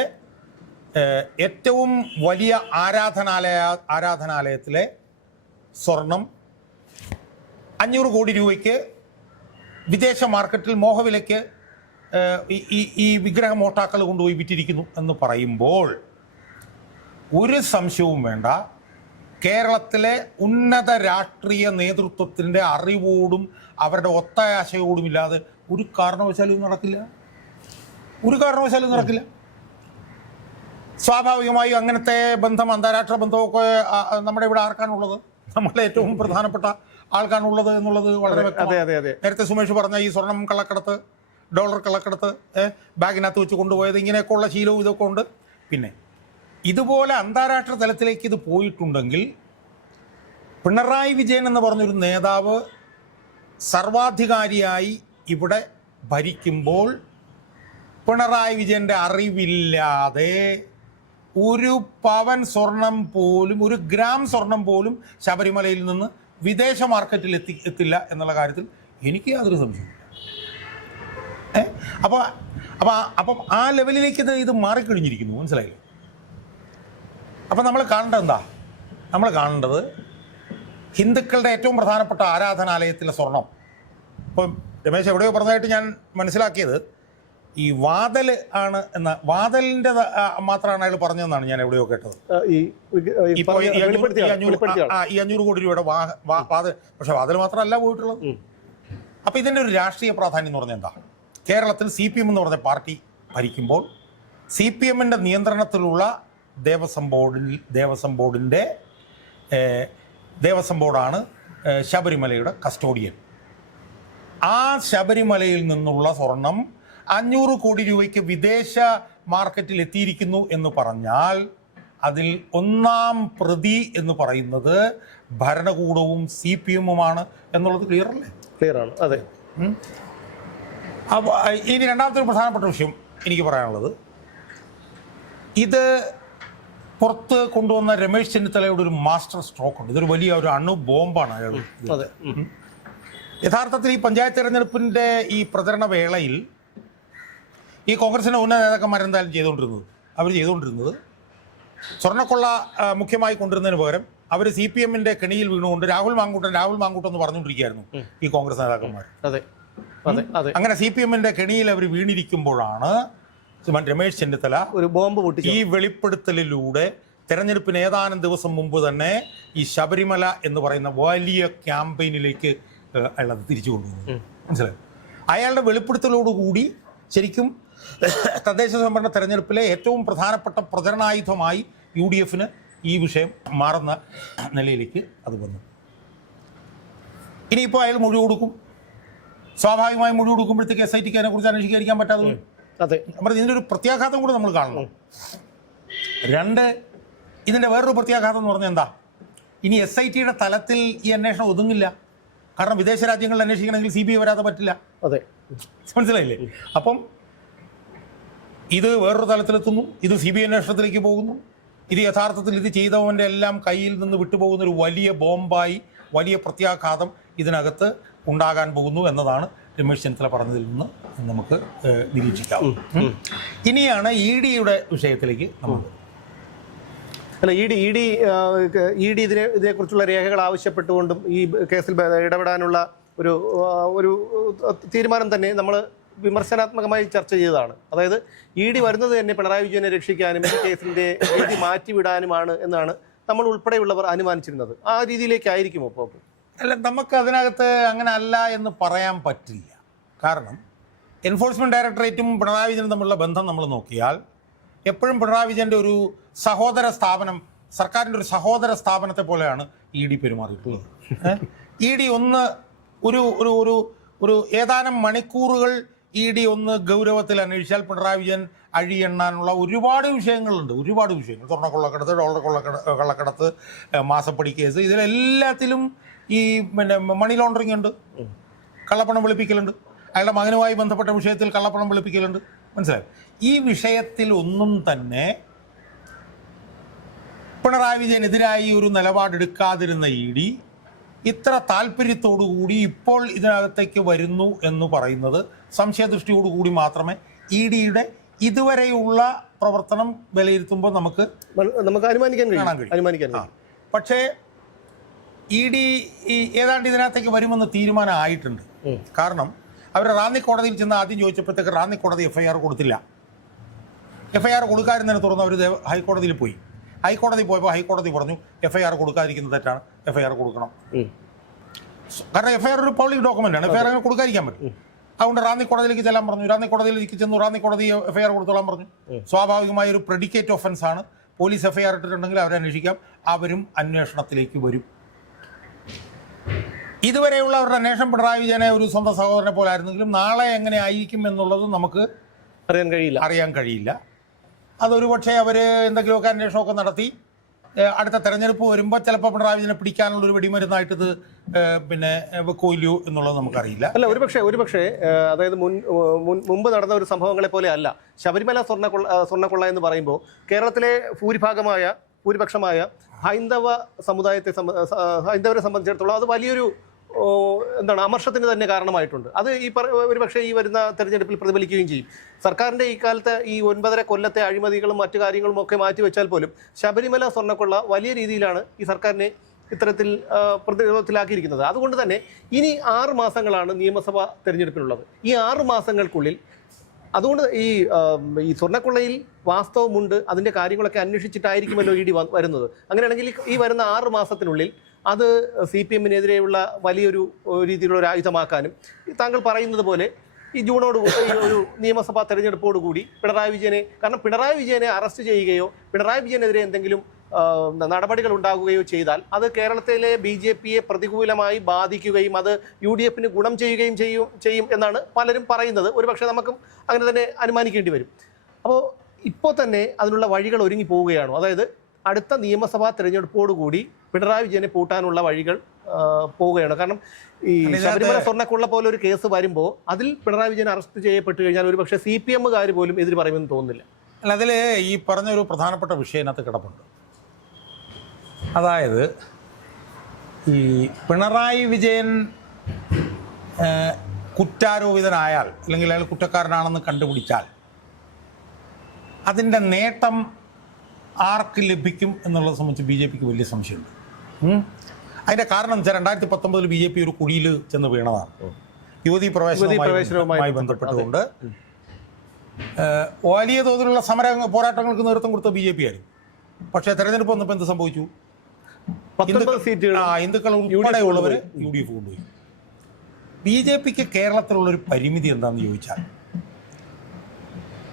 Speaker 1: ഏറ്റവും വലിയ ആരാധനാലയ ആരാധനാലയത്തിലെ സ്വർണം അഞ്ഞൂറ് കോടി രൂപയ്ക്ക് വിദേശ മാർക്കറ്റിൽ മോഹവിലയ്ക്ക് ഈ- ഈ ഈ വിഗ്രഹ മോട്ടാക്കൾ കൊണ്ടുപോയി വിറ്റിരിക്കുന്നു എന്ന് പറയുമ്പോൾ ഒരു സംശയവും വേണ്ട. കേരളത്തിലെ ഉന്നത രാഷ്ട്രീയ നേതൃത്വത്തിന്റെ അറിവോടും അവരുടെ ഒത്താശയോടും ഇല്ലാതെ ഒരു കാരണവശാലും നടക്കില്ല. ഒരു കാരണവശാലും നടക്കില്ല. സ്വാഭാവികമായും അങ്ങനത്തെ ബന്ധം അന്താരാഷ്ട്ര ബന്ധമൊക്കെ നമ്മുടെ ഇവിടെ ആർക്കാണുള്ളത്? നമ്മളെ ഏറ്റവും പ്രധാനപ്പെട്ട ആൾക്കാണുള്ളത് എന്നുള്ളത് വളരെ
Speaker 2: അതെ അതെ അതെ.
Speaker 1: നേരത്തെ സുമേഷ് പറഞ്ഞ ഈ സ്വർണം കള്ളക്കടത്ത് ഡോളർ കളക്കെടുത്ത് ബാഗിനകത്ത് വെച്ച് കൊണ്ടുപോയത് ഇങ്ങനെയൊക്കെയുള്ള ശീലവും ഇതൊക്കെ ഉണ്ട്. പിന്നെ ഇതുപോലെ അന്താരാഷ്ട്ര തലത്തിലേക്ക് ഇത് പോയിട്ടുണ്ടെങ്കിൽ പിണറായി വിജയൻ എന്ന് പറഞ്ഞൊരു നേതാവ് സർവാധികാരിയായി ഇവിടെ ഭരിക്കുമ്പോൾ പിണറായി വിജയന്റെ അറിവില്ലാതെ ഒരു പവൻ സ്വർണം പോലും ഒരു ഗ്രാം സ്വർണം പോലും ശബരിമലയിൽ നിന്ന് വിദേശ മാർക്കറ്റിൽ എത്തി എത്തില്ല എന്നുള്ള കാര്യത്തിൽ എനിക്ക് യാതൊരു സംശയമില്ല അപ്പോൾ അപ്പോൾ അപ്പം ആ ലെവലിലേക്ക് ഇത് ഇത് മാറിക്കഴിഞ്ഞിരിക്കുന്നു മനസ്സിലായില്ലേ അപ്പം നമ്മൾ കാണേണ്ടത് എന്താ? നമ്മൾ കാണേണ്ടത് ഹിന്ദുക്കളുടെ ഏറ്റവും പ്രധാനപ്പെട്ട ആരാധനാലയത്തിലെ സ്വർണം. ഇപ്പം രമേശ് എവിടെയോ പറഞ്ഞതായിട്ട് ഞാൻ മനസ്സിലാക്കിയത് ഈ വാതൽ ആണ് എന്ന വാതലിന്റെ മാത്രമാണ് അയാൾ പറഞ്ഞതെന്നാണ് ഞാൻ എവിടെയോ കേട്ടത്.
Speaker 2: ഈ
Speaker 1: അഞ്ഞൂറ് കോടി രൂപയുടെ വാതൽ. പക്ഷെ വാതൽ മാത്രമല്ല പോയിട്ടുള്ളത്. അപ്പൊ ഇതിന്റെ ഒരു രാഷ്ട്രീയ പ്രാധാന്യം എന്ന് പറഞ്ഞാൽ എന്താ? കേരളത്തിൽ സി പി എം എന്ന് പറഞ്ഞ പാർട്ടി ഭരിക്കുമ്പോൾ സി പി എമ്മിന്റെ നിയന്ത്രണത്തിലുള്ള ദേവസ്വം ബോർഡിൽ ദേവസ്വം ബോർഡിന്റെ ദേവസ്വം ബോർഡാണ് ശബരിമലയുടെ കസ്റ്റോഡിയൻ. ആ ശബരിമലയിൽ നിന്നുള്ള സ്വർണം അഞ്ഞൂറ് കോടി രൂപയ്ക്ക് വിദേശ മാർക്കറ്റിൽ എത്തിയിരിക്കുന്നു എന്ന് പറഞ്ഞാൽ അതിൽ ഒന്നാം പ്രതി എന്ന് പറയുന്നത് ഭരണകൂടവും സി പി എമ്മുമാണ് എന്നുള്ളത് ക്ലിയർ അല്ലേ?
Speaker 2: ക്ലിയർ ആണ്. അതെ.
Speaker 1: ഇനി രണ്ടാമത്തെ ഒരു പ്രധാനപ്പെട്ട വിഷയം എനിക്ക് പറയാനുള്ളത്. ഇത് പുറത്ത് കൊണ്ടുവന്ന രമേശ് ചെന്നിത്തലയുടെ ഒരു മാസ്റ്റർ സ്ട്രോക്ക് ഉണ്ട്. ഇതൊരു വലിയ ഒരു അണു ബോംബാണ് അയാൾ യഥാർത്ഥത്തിൽ ഈ പഞ്ചായത്ത് തെരഞ്ഞെടുപ്പിന്റെ ഈ പ്രചരണ വേളയിൽ ഈ കോൺഗ്രസിന്റെ ഉന്നത നേതാക്കന്മാരെന്തായാലും ചെയ്തുകൊണ്ടിരുന്നത്? അവർ ചെയ്തുകൊണ്ടിരുന്നത് സ്വർണക്കൊള്ള മുഖ്യമായി കൊണ്ടിരുന്നതിന് പകരം അവർ സി പി എമ്മിന്റെ കെണിയിൽ വീണുകൊണ്ട് രാഹുൽ മാങ്കൂട്ടൻ രാഹുൽ മാങ്കൂട്ടൻ എന്ന് പറഞ്ഞുകൊണ്ടിരിക്കുകയായിരുന്നു ഈ കോൺഗ്രസ് നേതാക്കന്മാർ
Speaker 2: അതെ.
Speaker 1: അങ്ങനെ സി പി എമ്മിന്റെ കെണിയിൽ അവർ വീണിരിക്കുമ്പോഴാണ് ശ്രീമാൻ രമേശ് ചെന്നിത്തല
Speaker 2: ഒരു ബോംബ് പൊട്ടി
Speaker 1: ഈ വെളിപ്പെടുത്തലിലൂടെ തെരഞ്ഞെടുപ്പിന് ഏതാനും ദിവസം മുമ്പ് തന്നെ ഈ ശബരിമല എന്ന് പറയുന്ന വലിയ ക്യാമ്പയിനിലേക്ക് അയാൾ അത് തിരിച്ചു കൊണ്ടുപോകുന്നു മനസ്സിലായി? അയാളുടെ വെളിപ്പെടുത്തലോടുകൂടി ശരിക്കും തദ്ദേശ സംവരണ തെരഞ്ഞെടുപ്പിലെ ഏറ്റവും പ്രധാനപ്പെട്ട പ്രചരണായുധമായി യു ഡി എഫിന് ഈ വിഷയം മാറുന്ന നിലയിലേക്ക് അത് വന്നു. ഇനിയിപ്പോൾ അയാൾ മൊഴി കൊടുക്കും. സ്വാഭാവികമായും മൊഴി കൊടുക്കുമ്പോഴത്തേക്ക് എസ് ഐ ടിക്ക് അതിനെക്കുറിച്ച് അന്വേഷിക്കാതിരിക്കാൻ പറ്റാതെ
Speaker 2: അതെ.
Speaker 1: നമ്മൾ ഇതിന്റെ ഒരു പ്രത്യാഘാതം കൂടെ നമ്മൾ കാണണം. രണ്ട് ഇതിന്റെ വേറൊരു പ്രത്യാഘാതം എന്ന് പറഞ്ഞാൽ എന്താ? ഇനി എസ് ഐ ടിയുടെ തലത്തിൽ ഈ അന്വേഷണം ഒതുങ്ങില്ല. കാരണം വിദേശ രാജ്യങ്ങളിൽ അന്വേഷിക്കണമെങ്കിൽ സി ബി ഐ വരാതെ പറ്റില്ല.
Speaker 2: അതെ.
Speaker 1: മനസ്സിലായില്ലേ? അപ്പം ഇത് വേറൊരു തലത്തിലെത്തുന്നു. ഇത് സി ബി ഐ അന്വേഷണത്തിലേക്ക് പോകുന്നു. ഇത് യഥാർത്ഥത്തിൽ ഇത് ചെയ്തവന്റെ എല്ലാം കയ്യിൽ നിന്ന് വിട്ടുപോകുന്ന ഒരു വലിയ ബോംബായി വലിയ പ്രത്യാഘാതം ഇതിനകത്ത് ഉണ്ടാകാൻ പോകുന്നു എന്നതാണ് രമേശ് ചെന്നിത്തല പറഞ്ഞതിൽ നിന്ന് നമുക്ക് നിരീക്ഷിക്കാം. ഇനിയാണ് ഇ ഡിയുടെ വിഷയത്തിലേക്ക് നമ്മൾ
Speaker 2: അല്ല E D E D E D ഇതിനെ ഇതിനെക്കുറിച്ചുള്ള രേഖകൾ ആവശ്യപ്പെട്ടുകൊണ്ടും ഈ കേസിൽ ഇടപെടാനുള്ള ഒരു ഒരു തീരുമാനം തന്നെ നമ്മൾ വിമർശനാത്മകമായി ചർച്ച ചെയ്തതാണ്. അതായത് ഇ ഡി വരുന്നത് തന്നെ പിണറായി വിജയനെ രക്ഷിക്കാനും ഈ കേസിന്റെ രീതി മാറ്റിവിടാനുമാണ് എന്നാണ് നമ്മൾ ഉൾപ്പെടെയുള്ളവർ അനുമാനിച്ചിരുന്നത്. ആ രീതിയിലേക്കായിരിക്കും ഇപ്പോൾ
Speaker 1: അല്ല നമുക്ക് അതിനകത്ത് അങ്ങനെ അല്ല എന്ന് പറയാൻ പറ്റില്ല. കാരണം എൻഫോഴ്സ്മെന്റ് ഡയറക്ടറേറ്റും പിണറായി വിജയനും തമ്മിലുള്ള ബന്ധം നമ്മൾ നോക്കിയാൽ എപ്പോഴും പിണറായി വിജയന്റെ ഒരു സഹോദര സ്ഥാപനം സർക്കാരിന്റെ ഒരു സഹോദര സ്ഥാപനത്തെ പോലെയാണ് ഇ ഡി പെരുമാറിയിട്ടുള്ളത്. ഇ ഡി ഒന്ന് ഒരു ഒരു ഒരു ഒരു ഏതാനും മണിക്കൂറുകൾ ഇ ഡി ഒന്ന് ഗൗരവത്തിൽ അന്വേഷിച്ചാൽ പിണറായി വിജയൻ അഴിയെണ്ണാനുള്ള ഒരുപാട് വിഷയങ്ങളുണ്ട്. ഒരുപാട് വിഷയങ്ങൾ. സ്വർണ കൊള്ളക്കടത്ത് ഡോളർ കൊള്ളക്കട കള്ളക്കടത്ത് മാസപ്പടി കേസ് ഇതിലെല്ലാത്തിലും ഈ പിന്നെ മണി ലോണ്ടറിങ് ഉണ്ട്. കള്ളപ്പണം വെളുപ്പിക്കലുണ്ട്. അയാളുടെ മകനുമായി ബന്ധപ്പെട്ട വിഷയത്തിൽ കള്ളപ്പണം വെളുപ്പിക്കലുണ്ട്. മനസ്സിലായി? ഈ വിഷയത്തിൽ ഒന്നും തന്നെ പിണറായി വിജയനെതിരായി ഒരു നിലപാടെടുക്കാതിരുന്ന ഇ ഡി ഇത്ര താല്പര്യത്തോടുകൂടി ഇപ്പോൾ ഇതിനകത്തേക്ക് വരുന്നു എന്ന് പറയുന്നത് സംശയദൃഷ്ടിയോടുകൂടി മാത്രമേ ഇ ഡിയുടെ ഇതുവരെയുള്ള പ്രവർത്തനം വിലയിരുത്തുമ്പോൾ നമുക്ക്
Speaker 2: നമുക്ക് അനുമാനിക്കാൻ കഴിയും.
Speaker 1: പക്ഷേ ഇ ഡി ഏതാണ്ട് ഇതിനകത്തേക്ക് വരുമെന്ന് തീരുമാനമായിട്ടുണ്ട്. കാരണം അവർ റാന്നി കോടതിയിൽ ചെന്ന് ആദ്യം ചോദിച്ചപ്പോഴത്തേക്ക് റാന്നി കോടതി എഫ്ഐആർ കൊടുത്തില്ല. എഫ്ഐആർ കൊടുക്കാതിരുന്നതിനെ തുടർന്ന് അവർ ഹൈക്കോടതിയിൽ പോയി. ഹൈക്കോടതി പോയപ്പോൾ ഹൈക്കോടതി പറഞ്ഞു എഫ്ഐആർ കൊടുക്കാതിരിക്കുന്നത് തെറ്റാണ്. എഫ്ഐആർ കൊടുക്കണം. കാരണം എഫ്ഐആർ ഒരു പബ്ലിക് ഡോക്യുമെന്റ് ആണ്. എഫ്ഐആർ അങ്ങനെ കൊടുക്കാതിരിക്കാൻ പറ്റും. അതുകൊണ്ട് റാന്നി കോടതിയിലേക്ക് ചെല്ലാൻ പറഞ്ഞു. റാന്നി കോടതിയിലേക്ക് ചെന്നു റാന്നി കോടതി എഫ്ഐആർ കൊടുത്തോളാൻ പറഞ്ഞു. സ്വാഭാവികമായ ഒരു പ്രെഡിക്കേറ്റ് ഒഫൻസ് ആണ്. പോലീസ് എഫ്ഐആർ ഇട്ടിട്ടുണ്ടെങ്കിൽ അവരെ അന്വേഷിക്കാം. അവരും അന്വേഷണത്തിലേക്ക് വരും. ഇതുവരെയുള്ള അവരുടെ അന്വേഷണം പിണറായി വിജയനെ ഒരു സ്വന്തം സഹോദരനെ പോലെ ആയിരുന്നെങ്കിലും നാളെ എങ്ങനെ ആയിരിക്കും എന്നുള്ളത് നമുക്ക്
Speaker 2: അറിയാൻ കഴിയില്ല.
Speaker 1: അറിയാൻ കഴിയില്ല. അതൊരു പക്ഷേ അവർ എന്തെങ്കിലുമൊക്കെ അന്വേഷണമൊക്കെ നടത്തി അടുത്ത തെരഞ്ഞെടുപ്പ് വരുമ്പോൾ ചിലപ്പോൾ പിണറായി വിജയനെ പിടിക്കാനുള്ള ഒരു വെടിമരുന്നായിട്ട് ഇത് പിന്നെ വെക്കോയില്ലയോ എന്നുള്ളത് നമുക്കറിയില്ല.
Speaker 2: അല്ല ഒരുപക്ഷെ ഒരുപക്ഷെ പക്ഷേ അതായത് മുൻ മുമ്പ് നടന്ന ഒരു സംഭവങ്ങളെ പോലെ അല്ല. ശബരിമല സ്വർണക്കൊള്ള സ്വർണക്കൊള്ള എന്ന് പറയുമ്പോൾ കേരളത്തിലെ ഭൂരിഭാഗമായ ഭൂരിപക്ഷമായ ഹൈന്ദവ സമുദായത്തെ സംബന്ധ ഹൈന്ദവരെ സംബന്ധിച്ചിടത്തോളം അത് വലിയൊരു എന്താണ് അമർഷത്തിന് തന്നെ കാരണമായിട്ടുണ്ട്. അത് ഈ ഒരുപക്ഷെ ഈ വരുന്ന തെരഞ്ഞെടുപ്പിൽ പ്രതിഫലിക്കുകയും ചെയ്യും. സർക്കാരിന്റെ ഈ കാലത്തെ ഈ ഒൻപതര കൊല്ലത്തെ അഴിമതികളും മറ്റു കാര്യങ്ങളും ഒക്കെ മാറ്റിവെച്ചാൽ പോലും ശബരിമല സ്വർണക്കൊള്ള വലിയ രീതിയിലാണ് ഈ സർക്കാരിനെ ഇത്തരത്തിൽ പ്രതിരോധത്തിലാക്കിയിരിക്കുന്നത്. അതുകൊണ്ട് തന്നെ ഇനി ആറ് മാസങ്ങളാണ് നിയമസഭാ തെരഞ്ഞെടുപ്പിനുള്ളത് ഈ ആറ് മാസങ്ങൾക്കുള്ളിൽ അതുകൊണ്ട് ഈ ഈ സ്വർണക്കൊള്ളയിൽ വാസ്തവമുണ്ട്. അതിന്റെ കാര്യങ്ങളൊക്കെ അന്വേഷിച്ചിട്ടായിരിക്കുമല്ലോ ഇ ഡി വരുന്നത്. അങ്ങനെയാണെങ്കിൽ ഈ- വരുന്ന ആറ് മാസത്തിനുള്ളിൽ അത് സി പി എമ്മിനെതിരെയുള്ള വലിയൊരു രീതിയിലുള്ള ഒരു ആയുധമാക്കാനും താങ്കൾ പറയുന്നത് പോലെ ഈ ജൂണോട് ഒരു നിയമസഭാ തെരഞ്ഞെടുപ്പോടുകൂടി പിണറായി വിജയനെ കാരണം പിണറായി വിജയനെ അറസ്റ്റ് ചെയ്യുകയോ പിണറായി വിജയനെതിരെ എന്തെങ്കിലും നടപടികൾ ഉണ്ടാകുകയോ ചെയ്താൽ അത് കേരളത്തിലെ ബി ജെ പിയെ പ്രതികൂലമായി ബാധിക്കുകയും അത് യു ഡി എഫിന് ഗുണം ചെയ്യുകയും ചെയ്യും ചെയ്യും എന്നാണ് പലരും പറയുന്നത്. ഒരുപക്ഷെ നമുക്കും അങ്ങനെ തന്നെ അനുമാനിക്കേണ്ടി വരും. അപ്പോൾ ഇപ്പോൾ തന്നെ അതിനുള്ള വഴികൾ ഒരുങ്ങി പോവുകയാണോ. അതായത് അടുത്ത നിയമസഭാ തെരഞ്ഞെടുപ്പോടുകൂടി പിണറായി വിജയനെ പൂട്ടാനുള്ള വഴികൾ പോവുകയാണ്. കാരണം ഈ ശബരിമല സ്വർണക്കുള്ള പോലെ ഒരു കേസ് വരുമ്പോൾ അതിൽ പിണറായി വിജയൻ അറസ്റ്റ് ചെയ്യപ്പെട്ട് കഴിഞ്ഞാൽ ഒരുപക്ഷെ സി പി എമ്മുകാർ പോലും എതിര് പറയുമെന്ന് തോന്നുന്നില്ല.
Speaker 1: അല്ല അതിൽ ഈ പറഞ്ഞൊരു പ്രധാനപ്പെട്ട വിഷയം ഇതിനകത്ത് കിടപ്പുണ്ട്. അതായത് ഈ പിണറായി വിജയൻ കുറ്റാരോപിതനായാൽ അല്ലെങ്കിൽ അയാൾ കുറ്റക്കാരനാണെന്ന് കണ്ടുപിടിച്ചാൽ അതിന്റെ നേട്ടം ആർക്ക് ലഭിക്കും എന്നുള്ളത് സംബന്ധിച്ച് ബി ജെ പിക്ക് വലിയ സംശയമുണ്ട്. അതിന്റെ കാരണം വെച്ചാൽ രണ്ടായിരത്തി പത്തൊമ്പതിൽ ബി ജെ പി ഒരു കുഴിയിൽ ചെന്ന് വീണതാണ്. യുവതി
Speaker 2: പ്രവേശനവുമായി
Speaker 1: പ്രവേശനവുമായി ബന്ധപ്പെട്ടുകൊണ്ട്. വലിയ തോതിലുള്ള സമര പോരാട്ടങ്ങൾക്ക് നേതൃത്വം കൊടുത്ത ബി ജെ പി ആയിരുന്നു. പക്ഷേ തെരഞ്ഞെടുപ്പ് വന്നപ്പോൾ എന്ത് സംഭവിച്ചു?
Speaker 2: പത്തൊൻപത് സീറ്റുകൾ
Speaker 1: ഹിന്ദുക്കൾ ഉൾപ്പെടെയുള്ളവർ യു ഡി എഫ് കൊണ്ടുപോയി ബി ജെ പിക്ക് കേരളത്തിലുള്ളൊരു പരിമിതി എന്താണെന്ന് ചോദിച്ചാൽ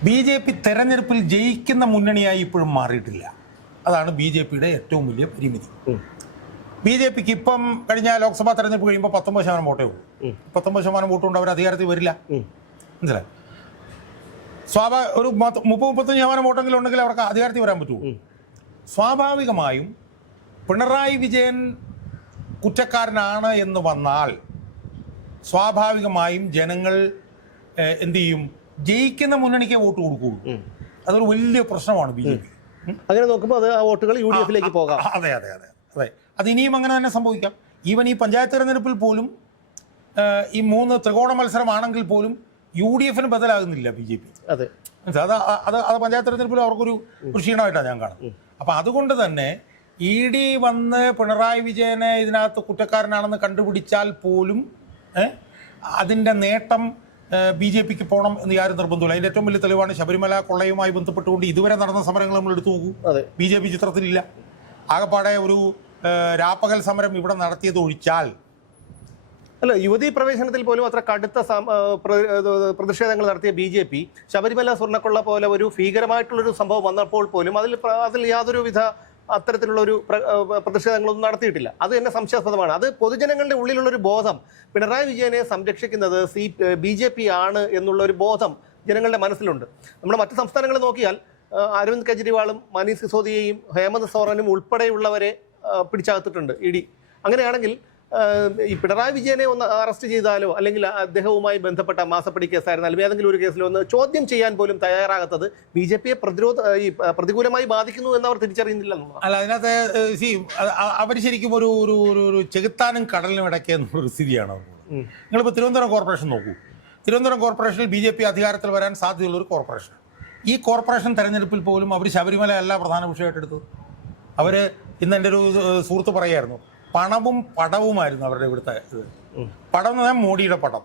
Speaker 1: ബി ജെ പി തെരഞ്ഞെടുപ്പിൽ ജയിക്കുന്ന മുന്നണിയായി ഇപ്പോഴും മാറിയിട്ടില്ല അതാണ് ബി ജെ പിയുടെ ഏറ്റവും വലിയ പരിമിതി. ബി ജെ പിക്ക് ഇപ്പം കഴിഞ്ഞ ലോക്സഭാ തെരഞ്ഞെടുപ്പ് കഴിയുമ്പോൾ പത്തൊമ്പത് ശതമാനം വോട്ടേ ഉള്ളൂ. പത്തൊമ്പത് ശതമാനം വോട്ട് കൊണ്ട് അവർ അധികാരത്തിൽ വരില്ല. മനസ്സിലായി സ്വാഭാവിക ഒരു മുപ്പത് മുപ്പത്തഞ്ച് ശതമാനം വോട്ടെങ്കിലും ഉണ്ടെങ്കിൽ അവർക്ക് അധികാരത്തിൽ വരാൻ പറ്റുമോ. സ്വാഭാവികമായും പിണറായി വിജയൻ കുറ്റക്കാരനാണ് എന്ന് വന്നാൽ സ്വാഭാവികമായും ജനങ്ങൾ എന്തു ചെയ്യും? ജയിക്കുന്ന മുന്നണിക്ക് വോട്ട് കൊടുക്കുകയുള്ളൂ അതൊരു വലിയ പ്രശ്നമാണ് ബി ജെ പി.
Speaker 2: അങ്ങനെ നോക്കുമ്പോൾ അത് ആ വോട്ടുകൾ യു ഡി എഫിലേക്ക് പോകാം.
Speaker 1: അതെ അതെ അതെ അതെ. അത് ഇനിയും അങ്ങനെ തന്നെ സംഭവിക്കാം. ഈവൻ ഈ പഞ്ചായത്ത് തെരഞ്ഞെടുപ്പിൽ പോലും ഈ മൂന്ന് ത്രികോണ മത്സരമാണെങ്കിൽ പോലും യു ഡി എഫിന് ബദലാകുന്നില്ല ബി ജെ പി.
Speaker 2: അതെ?
Speaker 1: അത് അത് അത് പഞ്ചായത്ത് തെരഞ്ഞെടുപ്പിൽ അവർക്കൊരു ക്ഷീണമായിട്ടാണ് ഞാൻ കാണുന്നത്. അപ്പം അതുകൊണ്ട് തന്നെ ഇ ഡി വന്ന് പിണറായി വിജയനെ ഇതിനകത്ത് കുറ്റക്കാരനാണെന്ന് കണ്ടുപിടിച്ചാൽ പോലും അതിന്റെ നേട്ടം ബി ജെ പിക്ക് പോകണം എന്ന് യാതൊരു നിർബന്ധമില്ല അതിന്റെ ഏറ്റവും വലിയ തെളിവാണ് ശബരിമല കൊള്ളയുമായി ബന്ധപ്പെട്ടുകൊണ്ട് ഇതുവരെ നടന്ന സമരങ്ങൾ നമ്മൾ എടുത്തു നോക്കൂ. ബി ജെ പി ചിത്രത്തിലില്ല. ആകപ്പാടെ ഒരു രാപ്പകൽ സമരം ഇവിടെ നടത്തിയത് ഒഴിച്ചാൽ.
Speaker 2: അല്ല യുവതി പ്രവേശനത്തിൽ പോലും അത്ര കടുത്ത പ്രതിഷേധങ്ങൾ നടത്തിയ ബി ജെ പി ശബരിമല സ്വർണക്കൊള്ള പോലെ ഒരു ഭീകരമായിട്ടുള്ളൊരു സംഭവം വന്നപ്പോൾ പോലും അതിൽ അതിൽ യാതൊരുവിധ അത്തരത്തിലുള്ള ഒരു പ്ര- പ്രതിഷേധങ്ങളൊന്നും നടത്തിയിട്ടില്ല. അത് തന്നെ സംശയാസ്പദമാണ്. അത് പൊതുജനങ്ങളുടെ ഉള്ളിലുള്ള ഒരു ബോധം. പിണറായി വിജയനെ സംരക്ഷിക്കുന്നത് സി ബി ജെ പി ആണ് എന്നുള്ള ഒരു ബോധം ജനങ്ങളുടെ മനസ്സിലുണ്ട്. നമ്മൾ മറ്റ് സംസ്ഥാനങ്ങൾ നോക്കിയാൽ അരവിന്ദ് കെജ്രിവാളും മനീഷ് സിസോദിയയും ഹേമന്ത് സോറനും ഉൾപ്പെടെയുള്ളവരെ പിടിച്ചകത്തിട്ടുണ്ട് ഇ ഡി. അങ്ങനെയാണെങ്കിൽ ഈ പിണറായി വിജയനെ ഒന്ന് അറസ്റ്റ് ചെയ്താലോ അല്ലെങ്കിൽ അദ്ദേഹവുമായി ബന്ധപ്പെട്ട മാസപ്പടി കേസായിരുന്നാലും ഏതെങ്കിലും ഒരു കേസിൽ ഒന്ന് ചോദ്യം ചെയ്യാൻ പോലും തയ്യാറാകാത്തത് ബി ജെ പിയെ പ്രതിരോധ ഈ പ്രതികൂലമായി ബാധിക്കുന്നു എന്ന് അവർ തിരിച്ചറിയുന്നില്ല
Speaker 1: അല്ല അതിനകത്ത് സി അവർ ശരിക്കും ഒരു ഒരു ഒരു ചെകുത്താനും കടലിനും ഇടയ്ക്ക് എന്നുള്ളൊരു സ്ഥിതിയാണ് നിങ്ങളിപ്പോൾ തിരുവനന്തപുരം കോർപ്പറേഷൻ നോക്കൂ. തിരുവനന്തപുരം കോർപ്പറേഷനിൽ ബി ജെ പി അധികാരത്തിൽ വരാൻ സാധ്യതയുള്ള ഒരു കോർപ്പറേഷൻ. ഈ കോർപ്പറേഷൻ തെരഞ്ഞെടുപ്പിൽ പോലും അവർ ശബരിമല അല്ല പ്രധാന വിഷയമായിട്ട് എടുത്തത്. അവർ ഇന്ന് എന്റെ ഒരു സുഹൃത്ത് പറയായിരുന്നു. പണവും പടവുമായിരുന്നു അവരുടെ ഇവിടുത്തെ ഇത്. പടം എന്ന് പറഞ്ഞാൽ മോഡിയുടെ പടം.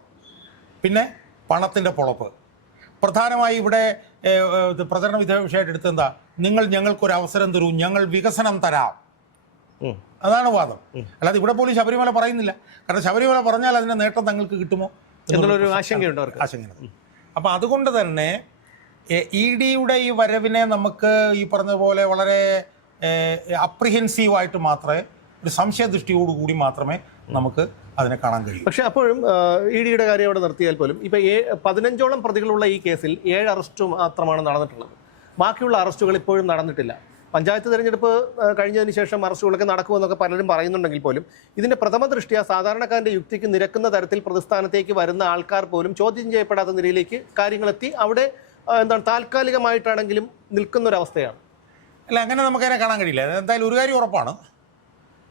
Speaker 1: പിന്നെ പണത്തിന്റെ പൊളപ്പ്. പ്രധാനമായി ഇവിടെ പ്രചരണ വിഷയമായിട്ട് എടുത്തെന്താ നിങ്ങൾ ഞങ്ങൾക്കൊരു അവസരം തരൂ ഞങ്ങൾ വികസനം തരാം. അതാണ് വാദം. അല്ലാതെ ഇവിടെ പോലും ശബരിമല പറയുന്നില്ല. കാരണം ശബരിമല പറഞ്ഞാൽ അതിന്റെ നേട്ടം തങ്ങൾക്ക് കിട്ടുമോ
Speaker 2: എന്നുള്ളൊരു ആശങ്കയുണ്ട് അവർക്ക്.
Speaker 1: ആശങ്ക അപ്പം അതുകൊണ്ട് തന്നെ ഇ ഡിയുടെ ഈ വരവിനെ നമുക്ക് ഈ പറഞ്ഞ പോലെ വളരെ അപ്രിഹെൻസീവായിട്ട് മാത്രമേ ഒരു സംശയദൃഷ്ടിയോടുകൂടി മാത്രമേ നമുക്ക് അതിനെ കാണാൻ കഴിയും.
Speaker 2: പക്ഷെ അപ്പോഴും ഇ ഡിയുടെ കാര്യം അവിടെ നിർത്തിയാൽ പോലും ഇപ്പൊ ഏ പതിനഞ്ചോളം പ്രതികളുള്ള ഈ കേസിൽ ഏഴ് അറസ്റ്റ് മാത്രമാണ് നടന്നിട്ടുള്ളത്. ബാക്കിയുള്ള അറസ്റ്റുകൾ ഇപ്പോഴും നടന്നിട്ടില്ല. പഞ്ചായത്ത് തെരഞ്ഞെടുപ്പ് കഴിഞ്ഞതിന് ശേഷം അറസ്റ്റുകളൊക്കെ നടക്കുമെന്നൊക്കെ പലരും പറയുന്നുണ്ടെങ്കിൽ പോലും ഇതിന്റെ പ്രഥമ ദൃഷ്ടിയ സാധാരണക്കാരന്റെ യുക്തിക്ക് നിരക്കുന്ന തരത്തിൽ പ്രതിസ്ഥാനത്തേക്ക് വരുന്ന ആൾക്കാർ പോലും ചോദ്യം ചെയ്യപ്പെടാത്ത നിലയിലേക്ക് കാര്യങ്ങളെത്തി. അവിടെ എന്താണ് താൽക്കാലികമായിട്ടാണെങ്കിലും നിൽക്കുന്ന ഒരു അവസ്ഥയാണ്
Speaker 1: അല്ല അങ്ങനെ നമുക്കതിനെ കാണാൻ കഴിയില്ല. എന്തായാലും ഒരു കാര്യം ഉറപ്പാണ്.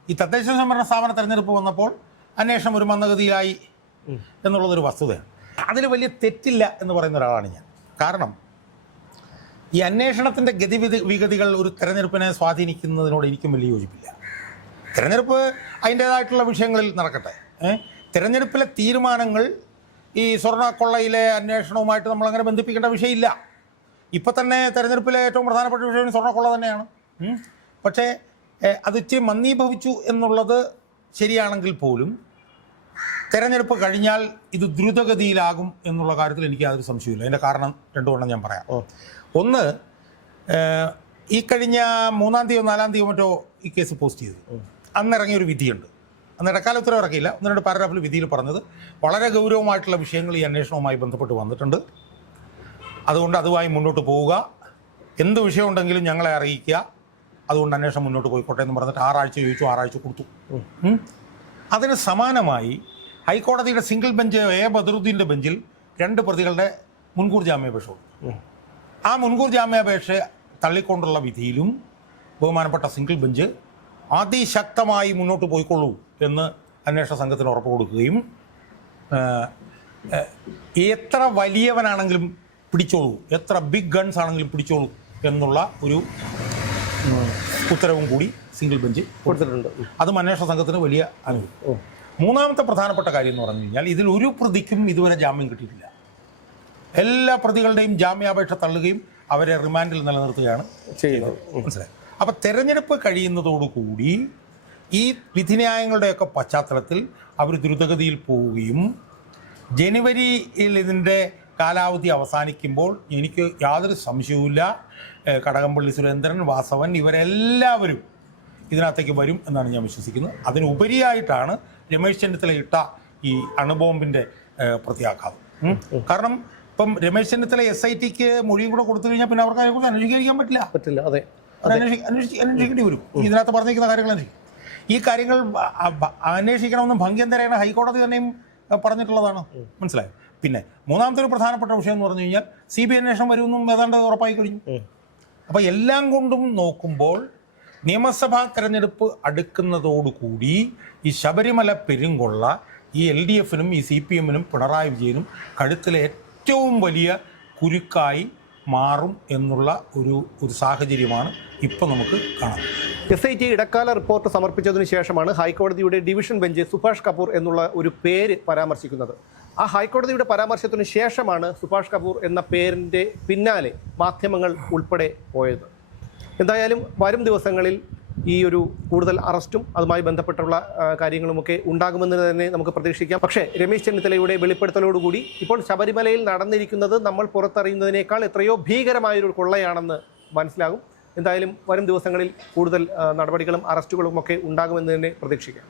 Speaker 1: ഈ തദ്ദേശ സ്വയംഭരണ സ്ഥാപന തെരഞ്ഞെടുപ്പ് വന്നപ്പോൾ അന്വേഷണം ഒരു മന്ദഗതിയിലായി എന്നുള്ളതൊരു വസ്തുതയാണ്. അതിൽ വലിയ തെറ്റില്ല എന്ന് പറയുന്ന ഒരാളാണ് ഞാൻ. കാരണം ഈ അന്വേഷണത്തിന്റെ ഗതിവിധി വിഗതികൾ ഒരു തെരഞ്ഞെടുപ്പിനെ സ്വാധീനിക്കുന്നതിനോട് എനിക്കും വലിയ യോജിപ്പില്ല. തെരഞ്ഞെടുപ്പ് അതിന്റേതായിട്ടുള്ള വിഷയങ്ങളിൽ നടക്കട്ടെ. തിരഞ്ഞെടുപ്പിലെ തീരുമാനങ്ങൾ ഈ സ്വർണക്കൊള്ളയിലെ അന്വേഷണവുമായിട്ട് നമ്മളങ്ങനെ ബന്ധിപ്പിക്കേണ്ട വിഷയമില്ല. ഇപ്പം തന്നെ തെരഞ്ഞെടുപ്പിലെ ഏറ്റവും പ്രധാനപ്പെട്ട വിഷയം സ്വർണക്കൊള്ള തന്നെയാണ്. പക്ഷേ അത് ഇച്ചിരി മന്ദീഭവിച്ചു എന്നുള്ളത് ശരിയാണെങ്കിൽ പോലും തെരഞ്ഞെടുപ്പ് കഴിഞ്ഞാൽ ഇത് ദ്രുതഗതിയിലാകും എന്നുള്ള കാര്യത്തിൽ എനിക്ക് യാതൊരു സംശയമില്ല അതിന്റെ കാരണം രണ്ടു കൊണ്ടും ഞാൻ പറയാം. ഒന്ന് ഈ കഴിഞ്ഞ മൂന്നാം തീയതി നാലാം തീയതി മറ്റോ ഈ കേസ് പോസ്റ്റ് ചെയ്തു. അന്ന് ഇറങ്ങിയ ഒരു വിധിയുണ്ട്. അന്ന് ഇടക്കാല ഉത്തരവ് ഇറക്കിയില്ല. ഒന്ന് രണ്ട് പാരഗ്രാഫിൽ വിധിയിൽ പറഞ്ഞത് വളരെ ഗൗരവമായിട്ടുള്ള വിഷയങ്ങൾ ഈ അന്വേഷണവുമായി ബന്ധപ്പെട്ട് വന്നിട്ടുണ്ട്. അതുകൊണ്ട് അതുമായി മുന്നോട്ട് പോവുക. എന്ത് വിഷയമുണ്ടെങ്കിലും ഞങ്ങളെ അറിയിക്കുക. അതുകൊണ്ട് അന്വേഷണം മുന്നോട്ട് പോയിക്കോട്ടെ എന്ന് പറഞ്ഞിട്ട് ആറാഴ്ച ചോദിച്ചു ആറാഴ്ച കൊടുത്തു. അതിന് സമാനമായി ഹൈക്കോടതിയുടെ സിംഗിൾ ബെഞ്ച് എ ബദറുദ്ദീന്റെ ബെഞ്ചിൽ രണ്ട് പ്രതികളുടെ മുൻകൂർ ജാമ്യാപേക്ഷ കൊടുത്തു. ആ മുൻകൂർ ജാമ്യാപേക്ഷ തള്ളിക്കൊണ്ടുള്ള വിധിയിലും ബഹുമാനപ്പെട്ട സിംഗിൾ ബെഞ്ച് അതിശക്തമായി മുന്നോട്ട് പോയിക്കൊള്ളൂ എന്ന് അന്വേഷണ സംഘത്തിന് ഉറപ്പ് കൊടുക്കുകയും എത്ര വലിയവനാണെങ്കിലും പിടിച്ചോളൂ എത്ര ബിഗ് ഗൺസ് ആണെങ്കിലും പിടിച്ചോളൂ എന്നുള്ള ഒരു ഉത്തരവും കൂടി സിംഗിൾ ബെഞ്ച്
Speaker 2: കൊടുത്തിട്ടുണ്ട്.
Speaker 1: അത് അന്വേഷണ സംഘത്തിന് വലിയ അനുഭവം മൂന്നാമത്തെ പ്രധാനപ്പെട്ട കാര്യം എന്ന് പറഞ്ഞു കഴിഞ്ഞാൽ ഇതിൽ ഒരു പ്രതിക്കും ഇതുവരെ ജാമ്യം കിട്ടിയിട്ടില്ല. എല്ലാ പ്രതികളുടെയും ജാമ്യാപേക്ഷ തള്ളുകയും അവരെ റിമാൻഡിൽ നിലനിർത്തുകയാണ്
Speaker 2: ചെയ്തത്.
Speaker 1: മനസ്സിലായി? അപ്പോൾ തെരഞ്ഞെടുപ്പ് കഴിയുന്നതോടുകൂടി ഈ വിധിന്യായങ്ങളുടെയൊക്കെ പശ്ചാത്തലത്തിൽ അവർ ദ്രുതഗതിയിൽ പോവുകയും ജനുവരിയിൽ ഇതിന്റെ കാലാവധി അവസാനിക്കുമ്പോൾ എനിക്ക് യാതൊരു സംശയവുമില്ല. കടകംപള്ളി സുരേന്ദ്രൻ വാസവൻ ഇവരെല്ലാവരും ഇതിനകത്തേക്ക് വരും എന്നാണ് ഞാൻ വിശ്വസിക്കുന്നത്. അതിനുപരിയായിട്ടാണ് രമേശ് ചെന്നിത്തല ഇട്ട ഈ അണുബോംബിന്റെ പ്രത്യാഘാതം. കാരണം ഇപ്പം രമേശ് ചെന്നിത്തല എസ് ഐ ടിക്ക് മൊഴിയും കൂടെ കൊടുത്തു കഴിഞ്ഞാൽ പിന്നെ അവർക്ക് അതിനെക്കുറിച്ച് അന്വേഷിക്കാൻ പറ്റില്ല.
Speaker 2: പറ്റില്ല അതെ
Speaker 1: അത് അന്വേഷി- അന്വേഷി- അന്വേഷിക്കേണ്ടി വരും. ഇതിനകത്ത് പറഞ്ഞിരിക്കുന്ന കാര്യങ്ങൾ അന്വേഷിക്കും. ഈ കാര്യങ്ങൾ അന്വേഷിക്കണമെന്നും ഭംഗ്യം തരേണ ഹൈക്കോടതി തന്നെയും പറഞ്ഞിട്ടുള്ളതാണ്. മനസ്സിലായോ? പിന്നെ മൂന്നാമത്തെ ഒരു പ്രധാനപ്പെട്ട വിഷയം എന്ന് പറഞ്ഞു കഴിഞ്ഞാൽ സി ബി അന്വേഷണം വരുമെന്നും ഏതാണ്ട് ഉറപ്പായി കഴിഞ്ഞു. അപ്പോൾ എല്ലാം കൊണ്ടും നോക്കുമ്പോൾ നിയമസഭാ തെരഞ്ഞെടുപ്പ് അടുക്കുന്നതോടുകൂടി ഈ ശബരിമല പെരുങ്കൊള്ള ഈ എൽ ഡി എഫിനും ഈ സി പി എമ്മിനും പിണറായി വിജയനും കഴുത്തിലെ ഏറ്റവും വലിയ കുരുക്കായി മാറും എന്നുള്ള ഒരു ഒരു സാഹചര്യമാണ് ഇപ്പം നമുക്ക് കാണാം.
Speaker 2: എസ് ഐ ടി ഇടക്കാല റിപ്പോർട്ട് സമർപ്പിച്ചതിന് ശേഷമാണ് ഹൈക്കോടതിയുടെ ഡിവിഷൻ ബെഞ്ച് സുഭാഷ് കപൂർ എന്നുള്ള ഒരു പേര് പരാമർശിക്കുന്നത്. ആ ഹൈക്കോടതിയുടെ പരാമർശത്തിന് ശേഷമാണ് സുഭാഷ് കപൂർ എന്ന പേരിന്റെ പിന്നാലെ മാധ്യമങ്ങൾ ഉൾപ്പെടെ പോയത്. എന്തായാലും വരും ദിവസങ്ങളിൽ ഈ ഒരു കൂടുതൽ അറസ്റ്റും അതുമായി ബന്ധപ്പെട്ടുള്ള കാര്യങ്ങളുമൊക്കെ ഉണ്ടാകുമെന്ന് തന്നെ നമുക്ക് പ്രതീക്ഷിക്കാം. പക്ഷേ രമേശ് ചെന്നിത്തലയുടെ വെളിപ്പെടുത്തലോടുകൂടി ഇപ്പോൾ ശബരിമലയിൽ നടന്നിരിക്കുന്നത് നമ്മൾ പുറത്തറിയുന്നതിനേക്കാൾ എത്രയോ ഭീകരമായൊരു കൊള്ളയാണെന്ന് മനസ്സിലാകും. എന്തായാലും വരും ദിവസങ്ങളിൽ കൂടുതൽ നടപടികളും അറസ്റ്റുകളും ഒക്കെ ഉണ്ടാകുമെന്ന് തന്നെ പ്രതീക്ഷിക്കാം.